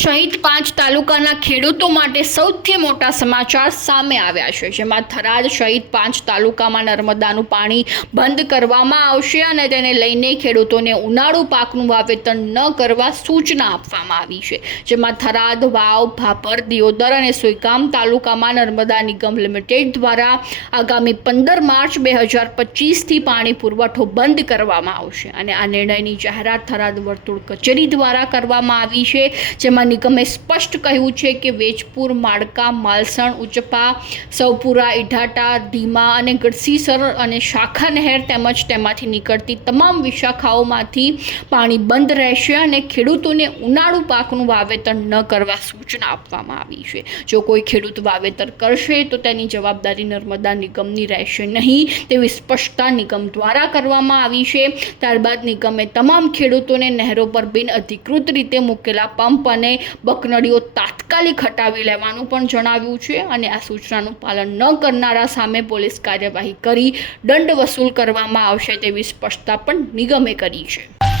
સહિત 5 તાલુકાના ખેડૂતો માટે સૌથી મોટા સમાચાર સામે આવ્યા છે, જેમાં થરાદ સહિત 5 તાલુકામાં નર્મદાનું પાણી બંધ કરવામાં આવશે અને તેને લઈને ખેડૂતોને ઉનાળુ પાકનું વાવેતર ન કરવા સૂચના આપવામાં આવી છે, જેમાં થરાદ, વાવ, ભાભર, દિયોદર અને સુઈગામ તાલુકામાં નર્મદા નિગમ લિમિટેડ દ્વારા આગામી 15 માર્ચ 2025થી પાણી પુરવઠો બંધ કરવામાં આવશે અને આ નિર્ણયની જાહેરાત થરાદ વર્તુળ કચેરી દ્વારા કરવામાં આવી છે, જેમાં નિગમે સ્પષ્ટ કહ્યું છે કે વેજપુર, માળકા, માલસણ, ઉચપા, સૌપુરા, ઇઢાટા, ધીમા અને ગઢસીસર અને શાખા નહેર તેમજ તેમાંથી નીકળતી તમામ વિશાખાઓમાંથી પાણી બંધ રહેશે અને ખેડૂતોને ઉનાળુ પાકનું વાવેતર ન કરવા સૂચના આપવામાં આવી છે। જો કોઈ ખેડૂત વાવેતર કરશે તો તેની જવાબદારી નર્મદા નિગમની રહેશે નહીં તેવી સ્પષ્ટતા નિગમ દ્વારા કરવામાં આવી છે। ત્યારબાદ નિગમે તમામ ખેડૂતોને નહેરો પર બિનઅધિકૃત રીતે મૂકેલા પંપ અને બકનડીઓ તાત્કાલિક હટાવી લેવાનું પણ જણાવ્યું છે અને આ સૂચનાનું પાલન ન કરનારા સામે પોલીસ કાર્યવાહી કરી દંડ વસૂલ કરવામાં આવશે તેવી સ્પષ્ટતા પણ નિગમે કરી છે।